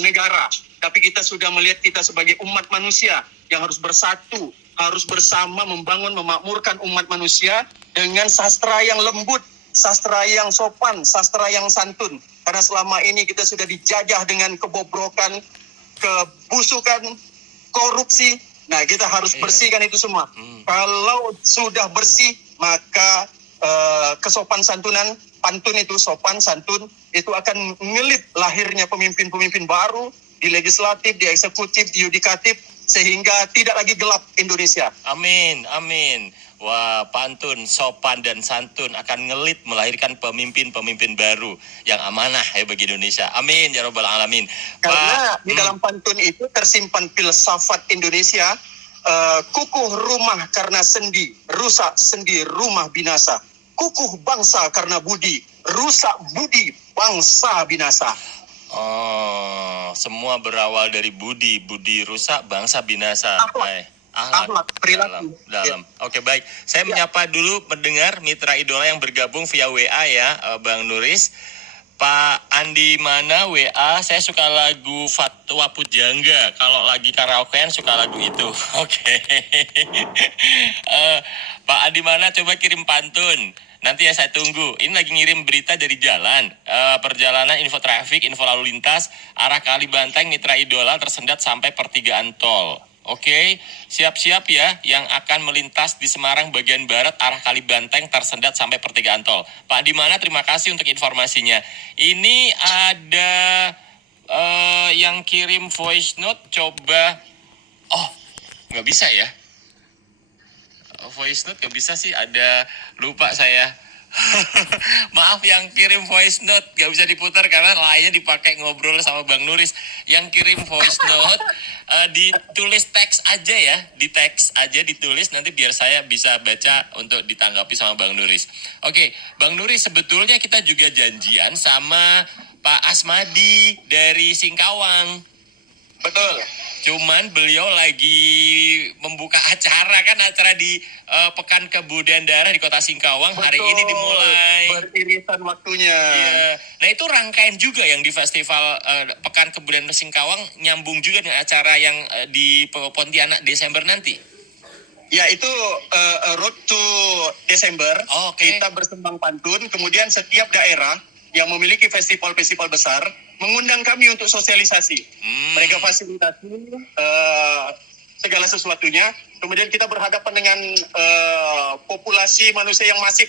negara, tapi kita sudah melihat kita sebagai umat manusia yang harus bersatu, harus bersama membangun, memakmurkan umat manusia dengan sastra yang lembut, sastra yang sopan, sastra yang santun. Karena selama ini kita sudah dijajah dengan kebobrokan, kebusukan, korupsi. Nah, kita harus bersihkan itu semua. Kalau sudah bersih, maka kesopan santunan, pantun itu sopan santun, itu akan ngelit lahirnya pemimpin-pemimpin baru di legislatif, di eksekutif, di yudikatif, sehingga tidak lagi gelap Indonesia. Amin, amin. Wah, pantun, sopan, dan santun akan ngelit melahirkan pemimpin-pemimpin baru yang amanah ya bagi Indonesia. Amin, ya Rabbal Alamin. Karena di dalam pantun itu tersimpan filsafat Indonesia, kukuh rumah karena sendi, rusak sendi rumah binasa. Kukuh bangsa karena budi, rusak budi bangsa binasa. Oh, semua berawal dari budi, budi rusak, bangsa binasa. Akhlak, perilaku. Dalam. Oke, baik. Saya menyapa dulu mendengar mitra idola yang bergabung via WA ya, Bang Nuris. Pak Andi Mana WA, saya suka lagu Fatwa Pujangga. Kalau lagi karaokean suka lagu itu. Oke. Pak Andi Mana coba kirim pantun. Nanti ya saya tunggu. Ini lagi ngirim berita dari jalan. Perjalanan info traffic, info lalu lintas, arah Kali Banteng, mitra idola tersendat sampai pertigaan tol. Oke, siap-siap ya yang akan melintas di Semarang bagian barat arah Kali Banteng tersendat sampai pertigaan tol. Pak Dimana, terima kasih untuk informasinya. Ini ada yang kirim voice note, coba. Oh, nggak bisa ya? Voice note nggak bisa sih, ada lupa saya. Maaf yang kirim voice note gak bisa diputar karena lainnya dipakai ngobrol sama Bang Nuris. Yang kirim voice note ditulis teks aja ya, di teks aja ditulis, nanti biar saya bisa baca untuk ditanggapi sama Bang Nuris. Oke, Bang Nuris, sebetulnya kita juga janjian sama Pak Asmadi dari Singkawang. Betul. Cuman beliau lagi membuka acara di Pekan Kebudayaan Daerah di Kota Singkawang. Betul. Hari ini dimulai. Beririsan waktunya. Iya. Nah itu rangkaian juga yang di Festival Pekan Kebudayaan Singkawang, nyambung juga dengan acara yang di Pontianak Desember nanti. Ya, itu Road to Desember. Oh, okay. Kita bersembang pantun, kemudian setiap daerah yang memiliki festival-festival besar mengundang kami untuk sosialisasi. Mereka fasilitasi segala sesuatunya. Kemudian kita berhadapan dengan populasi manusia yang masif.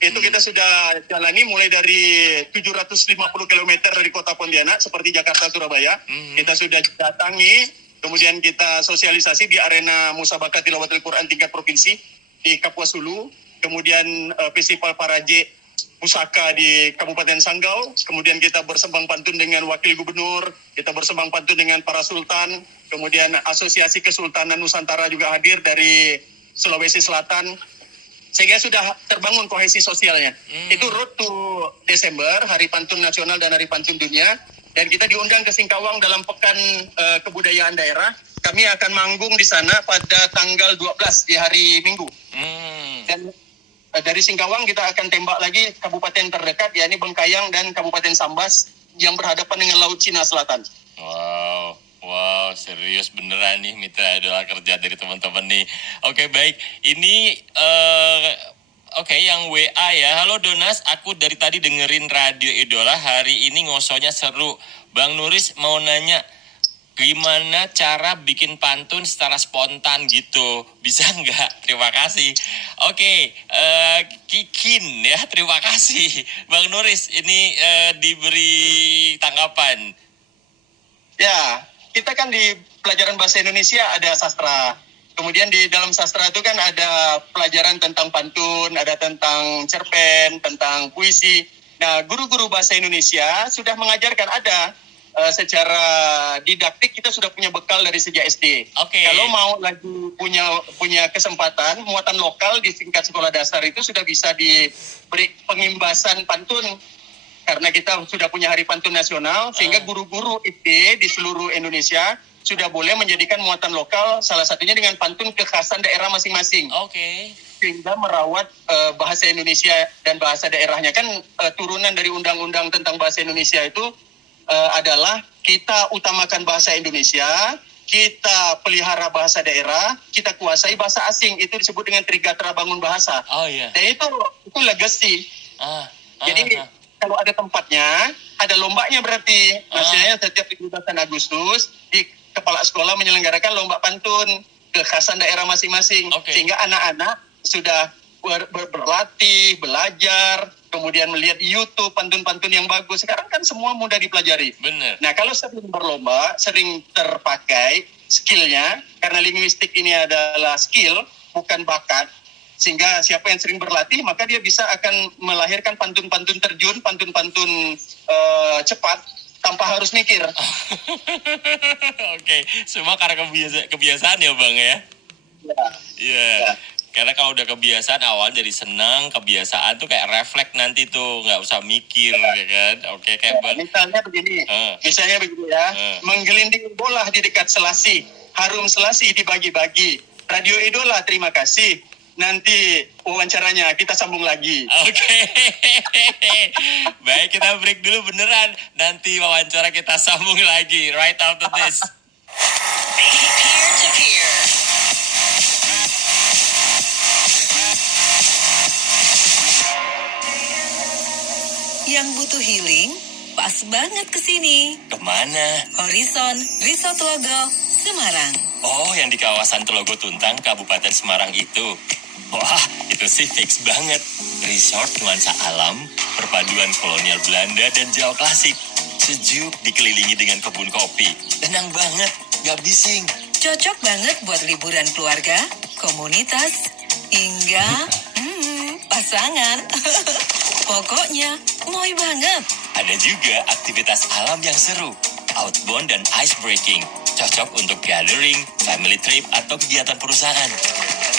Itu kita sudah jalani mulai dari 750 km dari kota Pontianak seperti Jakarta, Surabaya. Kita sudah datangi, kemudian kita sosialisasi di arena Musabaqah Tilawatul Quran tingkat provinsi di Kapuas Hulu. Kemudian Festival Paraje Pusaka di Kabupaten Sanggau, kemudian kita bersembang pantun dengan Wakil Gubernur, kita bersembang pantun dengan para sultan, kemudian Asosiasi Kesultanan Nusantara juga hadir dari Sulawesi Selatan, sehingga sudah terbangun kohesi sosialnya. Itu Road to Desember, Hari Pantun Nasional dan Hari Pantun Dunia, dan kita diundang ke Singkawang dalam Pekan Kebudayaan Daerah. Kami akan manggung di sana pada tanggal 12 di hari Minggu. Dan dari Singkawang kita akan tembak lagi kabupaten terdekat, yakni Bengkayang dan Kabupaten Sambas yang berhadapan dengan Laut Cina Selatan. Wow, serius beneran nih mitra idola kerja dari teman-teman nih. Oke, baik. Ini yang WA ya. Halo Donas, aku dari tadi dengerin Radio Idola, hari ini ngosonya seru. Bang Nuris mau nanya, Gimana cara bikin pantun secara spontan gitu? Bisa nggak? Terima kasih. Oke, Kikin ya, terima kasih. Bang Nuris, ini diberi tanggapan. Ya, kita kan di pelajaran bahasa Indonesia ada sastra. Kemudian di dalam sastra itu kan ada pelajaran tentang pantun, ada tentang cerpen, tentang puisi. Nah, guru-guru bahasa Indonesia sudah mengajarkan ada secara didaktik kita sudah punya bekal dari sejak SD. Oke. Kalau mau lagi punya kesempatan muatan lokal di tingkat sekolah dasar itu sudah bisa diberi pengimbasan pantun karena kita sudah punya Hari Pantun Nasional sehingga guru-guru SD di seluruh Indonesia sudah boleh menjadikan muatan lokal salah satunya dengan pantun kekhasan daerah masing-masing. Oke. Sehingga merawat bahasa Indonesia dan bahasa daerahnya kan turunan dari undang-undang tentang bahasa Indonesia itu adalah kita utamakan bahasa Indonesia, kita pelihara bahasa daerah, kita kuasai bahasa asing. Itu disebut dengan Trigatra Bangun Bahasa. Oh iya. Dan itu legacy. Jadi kalau ada tempatnya, ada lombanya berarti. Maksudnya setiap 17 Agustus di kepala sekolah menyelenggarakan lomba pantun kekhasan daerah masing-masing. Okay. Sehingga anak-anak sudah berlatih, belajar, kemudian melihat YouTube pantun-pantun yang bagus. Sekarang kan semua mudah dipelajari. Benar. Nah, kalau sering berlomba, sering terpakai skillnya, karena linguistik ini adalah skill, bukan bakat, sehingga siapa yang sering berlatih, maka dia bisa akan melahirkan pantun-pantun terjun, pantun-pantun cepat, tanpa harus mikir. Oke, semua karena kebiasaan ya Bang ya? Iya. Karena kalau udah kebiasaan awal dari senang, kebiasaan tuh kayak refleks nanti tuh, nggak usah mikir ya kan? Oke, kayak Bang. Misalnya begini ya, menggelinding bola di dekat Selasi, harum Selasi dibagi-bagi. Radio Idola, terima kasih. Nanti wawancaranya kita sambung lagi. Oke. Baik, kita break dulu beneran. Nanti wawancara kita sambung lagi right after this. Peer to peer. Yang butuh healing, pas banget kesini. Kemana? Horizon Resort Logo, Semarang. Oh, yang di kawasan Telogo Tuntang, Kabupaten Semarang itu. Wah, itu sih fix banget. Resort nuansa alam, perpaduan kolonial Belanda dan Jawa klasik. Sejuk dikelilingi dengan kebun kopi. Tenang banget, gak bising. Cocok banget buat liburan keluarga, komunitas, hingga pasangan. Pokoknya, moy banget. Ada juga aktivitas alam yang seru. Outbound dan ice breaking. Cocok untuk gathering, family trip, atau kegiatan perusahaan.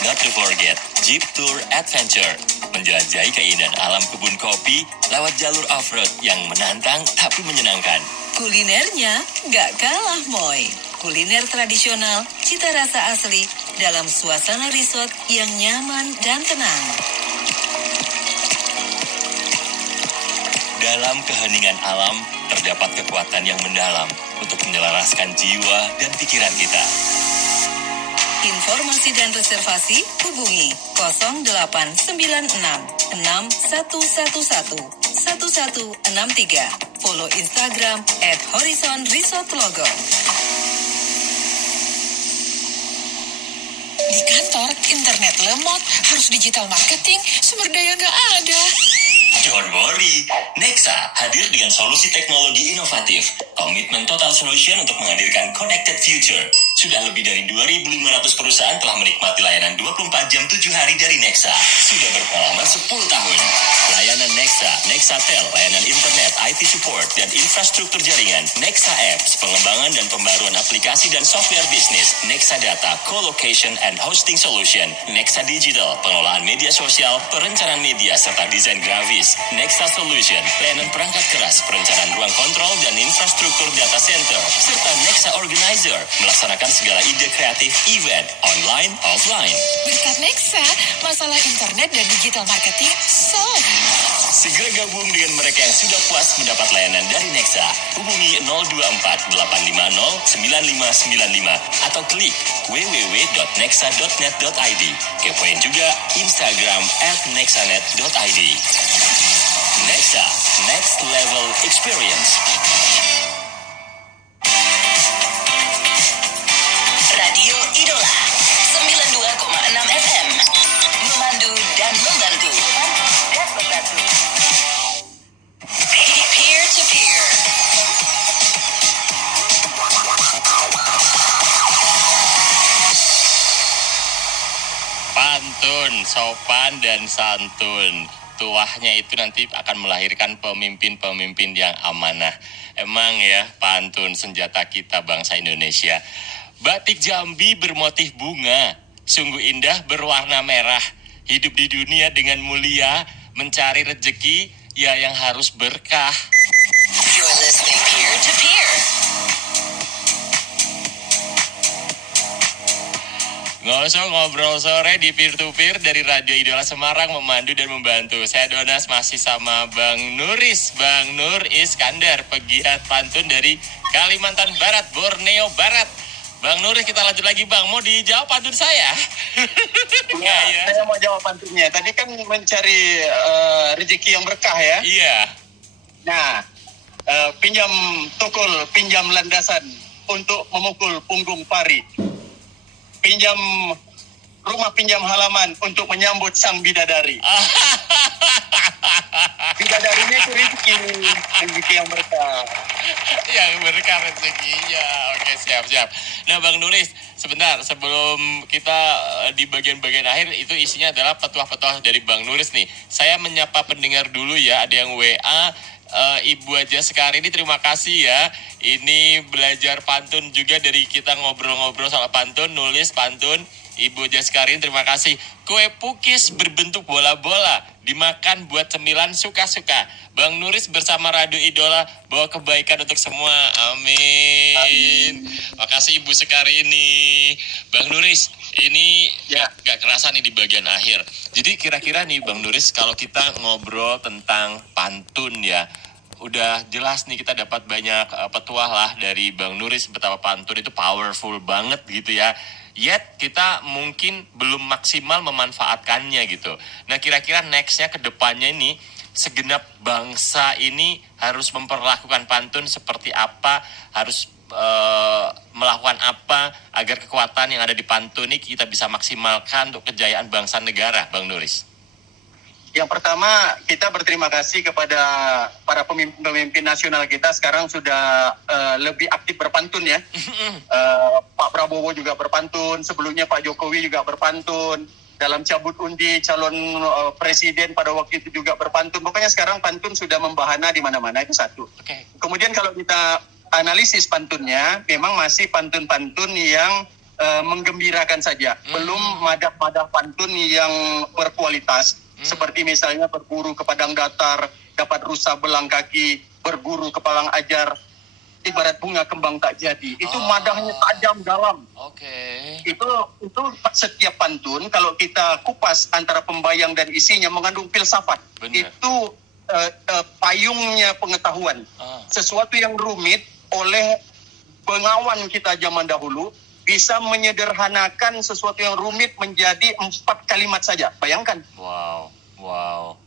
Not to forget, Jeep Tour Adventure. Menjelajahi keindahan alam kebun kopi lewat jalur off-road yang menantang tapi menyenangkan. Kulinernya nggak kalah moy. Kuliner tradisional, cita rasa asli, dalam suasana resort yang nyaman dan tenang. Dalam keheningan alam, terdapat kekuatan yang mendalam untuk menyelaraskan jiwa dan pikiran kita. Informasi dan reservasi hubungi 0896 6111 1163. Follow Instagram @horizonresortlogo. Di kantor, internet lemot, harus digital marketing, sumber daya nggak ada. Don't worry, Nexa hadir dengan solusi teknologi inovatif. Komitmen Total Solution untuk menghadirkan Connected Future. Sudah lebih dari 2.500 perusahaan telah menikmati layanan 24 jam 7 hari dari Nexa. Sudah berpengalaman 10 tahun. Layanan Nexa, Nexatel, layanan internet, IT support, dan infrastruktur jaringan. Nexa Apps, pengembangan dan pembaruan aplikasi dan software bisnis. Nexa Data, co-location and hosting solution. Nexa Digital, pengelolaan media sosial, perencanaan media, serta desain grafis. Nexa Solution, layanan perangkat keras, perencanaan ruang kontrol, dan infrastruktur data center. Serta Nexa Organizer, melaksanakan segala ide kreatif event, online, offline. Berkat Nexa, masalah internet dan digital marketing solve. Segera gabung dengan mereka yang sudah puas mendapat layanan dari Nexa. Hubungi 024 850 9595 atau klik www.nexa.net.id. Kepoin juga Instagram @nexanet.id. Nexa, next level experience. pantun, sopan dan santun. Tuahnya itu nanti akan melahirkan pemimpin-pemimpin yang amanah. Emang ya, pantun senjata kita bangsa Indonesia. Batik Jambi bermotif bunga, sungguh indah berwarna merah. Hidup di dunia dengan mulia, mencari rezeki ya yang harus berkah. You're listening Peer to Peer. Ngosong ngobrol sore di Peer to Peer dari Radio Idola Semarang, memandu dan membantu. Saya Donas masih sama Bang Nuris, Bang Nur Iskandar, pegiat pantun dari Kalimantan Barat, Borneo Barat. Bang Nuris, kita lanjut lagi Bang, mau dijawab pantun saya? Ya, saya mau jawab pantunnya. Tadi kan mencari rezeki yang berkah ya. Iya. Nah, pinjam tukul, pinjam landasan untuk memukul punggung pari. Pinjam rumah, pinjam halaman untuk menyambut sang bidadari. Bidadarinya itu rezeki yang berkah. Yang berkah rezekinya. Oke, siap. Nah Bang Nuris, sebentar sebelum kita di bagian-bagian akhir, itu isinya adalah petuah-petuah dari Bang Nuris nih. Saya menyapa pendengar dulu ya, ada yang WA. Ibu Aja Sekar ini terima kasih ya. Ini belajar pantun juga dari kita, ngobrol-ngobrol soal pantun, nulis pantun. Ibu Aja Sekar ini terima kasih. Kue pukis berbentuk bola-bola, dimakan buat cemilan suka-suka. Bang Nuris bersama Radio Idola bawa kebaikan untuk semua. Amin. Makasih Ibu Sekar ini. Bang Nuris, ini gak kerasa nih di bagian akhir. Jadi kira-kira nih Bang Nuris, kalau kita ngobrol tentang pantun ya, udah jelas nih kita dapat banyak petuah lah dari Bang Nuris betapa pantun itu powerful banget gitu ya. Yet kita mungkin belum maksimal memanfaatkannya gitu. Nah kira-kira nextnya ke depannya ini, segenap bangsa ini harus memperlakukan pantun seperti apa, harus melakukan apa agar kekuatan yang ada di pantun ini kita bisa maksimalkan untuk kejayaan bangsa negara, Bang Nuris? Yang pertama, kita berterima kasih kepada para pemimpin nasional kita sekarang sudah lebih aktif berpantun ya. Pak Prabowo juga berpantun, sebelumnya Pak Jokowi juga berpantun. Dalam cabut undi calon presiden pada waktu itu juga berpantun. Pokoknya sekarang pantun sudah membahana di mana-mana, itu satu. Okay. Kemudian kalau kita analisis pantunnya, memang masih pantun-pantun yang menggembirakan saja. Belum madah-madah pantun yang berkualitas. Seperti misalnya berburu ke padang datar, dapat rusa belang kaki, berguru ke palang ajar, ibarat bunga kembang tak jadi. Itu madahnya tajam dalam. Oke. Itu setiap pantun kalau kita kupas antara pembayang dan isinya mengandung filsafat. Benar. Itu payungnya pengetahuan. Sesuatu yang rumit oleh pengawan kita zaman dahulu bisa menyederhanakan sesuatu yang rumit menjadi 4 kalimat saja. Bayangkan. Wow.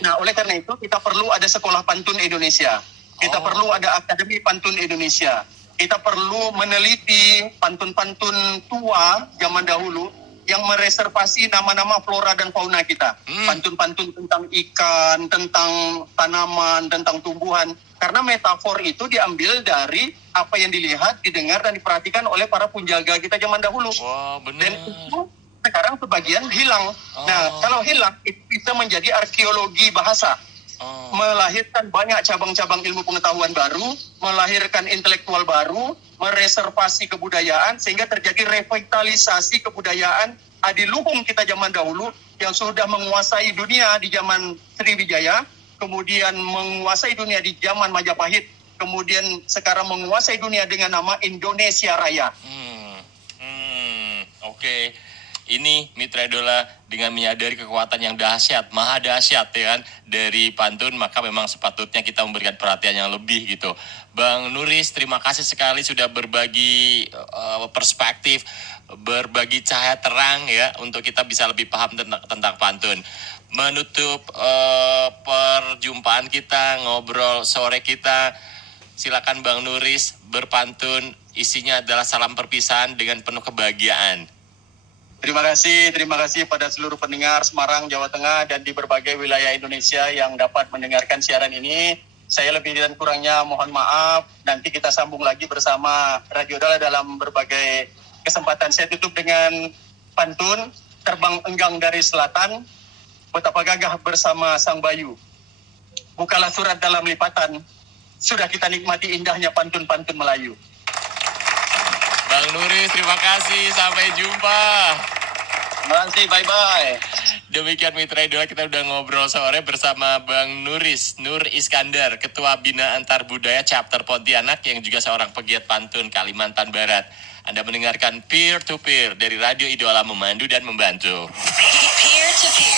Nah, oleh karena itu kita perlu ada sekolah pantun Indonesia. Kita perlu ada Akademi Pantun Indonesia. Kita perlu meneliti pantun-pantun tua zaman dahulu yang mereservasi nama-nama flora dan fauna kita. Pantun-pantun tentang ikan, tentang tanaman, tentang tumbuhan. Karena metafor itu diambil dari apa yang dilihat, didengar, dan diperhatikan oleh para penjaga kita zaman dahulu. Wah, benar. Dan itu sekarang sebagian hilang. Nah, kalau hilang, itu bisa menjadi arkeologi bahasa. Melahirkan banyak cabang-cabang ilmu pengetahuan baru, melahirkan intelektual baru, mereservasi kebudayaan, sehingga terjadi revitalisasi kebudayaan adiluhung kita zaman dahulu yang sudah menguasai dunia di zaman Sriwijaya, kemudian menguasai dunia di zaman Majapahit, kemudian sekarang menguasai dunia dengan nama Indonesia Raya. Oke. Ini Mitra Idola dengan menyadari kekuatan yang dahsyat, maha dahsyat ya kan, dari pantun, maka memang sepatutnya kita memberikan perhatian yang lebih gitu. Bang Nuris, terima kasih sekali sudah berbagi perspektif, berbagi cahaya terang ya, untuk kita bisa lebih paham tentang pantun. Menutup perjumpaan kita, ngobrol sore kita, silakan Bang Nuris berpantun, isinya adalah salam perpisahan dengan penuh kebahagiaan. Terima kasih pada seluruh pendengar Semarang, Jawa Tengah, dan di berbagai wilayah Indonesia yang dapat mendengarkan siaran ini. Saya lebih dan kurangnya mohon maaf. Nanti kita sambung lagi bersama Radio Idola dalam berbagai kesempatan. Saya tutup dengan pantun. terbang enggang dari selatan, betapa gagah bersama Sang Bayu. Bukalah surat dalam lipatan, sudah kita nikmati indahnya pantun-pantun Melayu. Bang Nuris, terima kasih. Sampai jumpa. Terima kasih, bye-bye. Demikian Mitra Idola, kita udah ngobrol sore bersama Bang Nuris, Nur Iskandar, Ketua Bina Antar Budaya Chapter Pontianak yang juga seorang pegiat pantun Kalimantan Barat. Anda mendengarkan Peer to Peer dari Radio Idola, memandu dan membantu. Peer to peer.